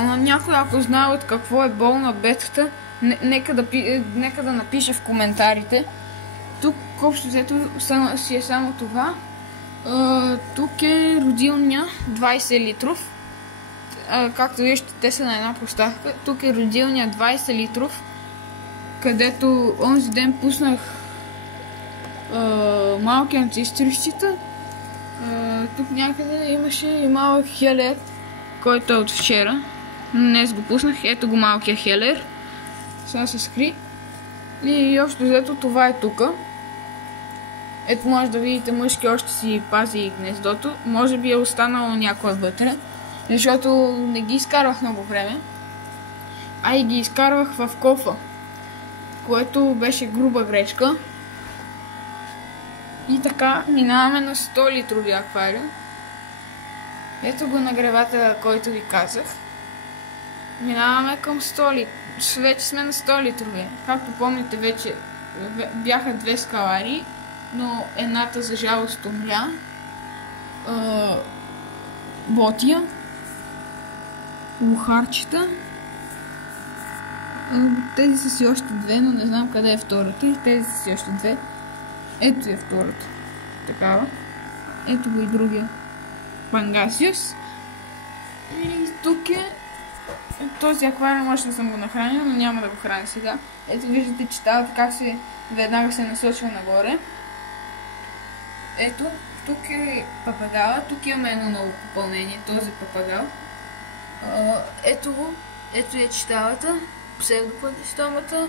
Някой, ако знае от какво е болна бетата, нека да напише в коментарите. Тук общо взето си е само това. Тук е родилня 20 литров. Както виждате, те са на една площадка. Тук е родилня 20 литров, където онзи ден пуснах малки антиистрищите. Тук някъде имаше и малък хелер, който е от вчера. Днес го пуснах. Ето го малкия хелер. Сега се скри. И общо взето това е тука. Ето може да видите, мъжки още си пази гнездото. Може би е останало някой вътре, защото не ги изкарвах много време. А и ги изкарвах в кофа, което беше груба грешка. И така минаваме на 100 литрови аквариум. Ето го нагревателя, който ви казах. Минаваме към 100 литра. Вече сме на 100 литрови. Както помните, вече бяха две скалари, но едната за жалост умря. Ботия. Лухарчета. Тези са си още две, но не знам къде е втората. И тези са си още две. Ето е втората. Такава. Ето го и другия. Пангасиус. И тук е този аквариум, още не съм го нахранил, но няма да го храня сега. Ето виждате, че тавата как веднага се насочва нагоре. Ето, тук е папагала, тук имаме едно ново попълнение, този папагал. Ето го, ето е читалата, псевдопладистомата.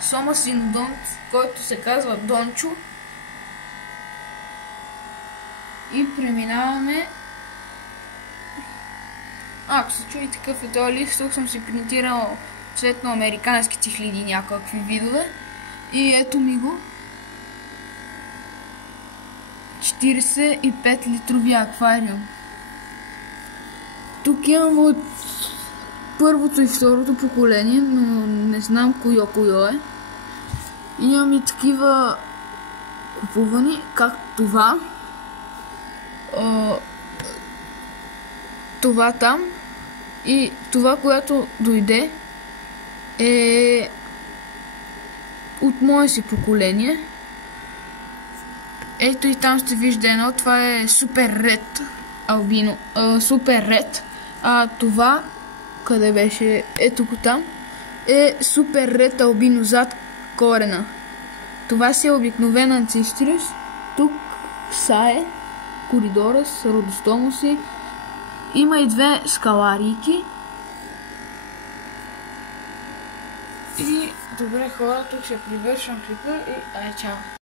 Сома синодонт, който се казва Дончо. И преминаваме. Ако се чуете какъв е този лист, тук съм си принтирал цветно-американски цихлиди, някакви видове. И ето ми го. 45 литрови аквариум. Тук имам от първото и второто поколение, но не знам кое е. Имам и такива купувани, както това. Това там. И това, което дойде, е от мое си поколение. Ето и там ще вижда едно. Това е супер ред албино. Супер ред. А това, къде беше? Ето го там. Е супер ред албино зад корена. Това си е обикновен антистрис. Тук Сае, Коридорас, Родостомуси. Има и две скаларийки. И добре хора, тук ще привършвам клипа и чао!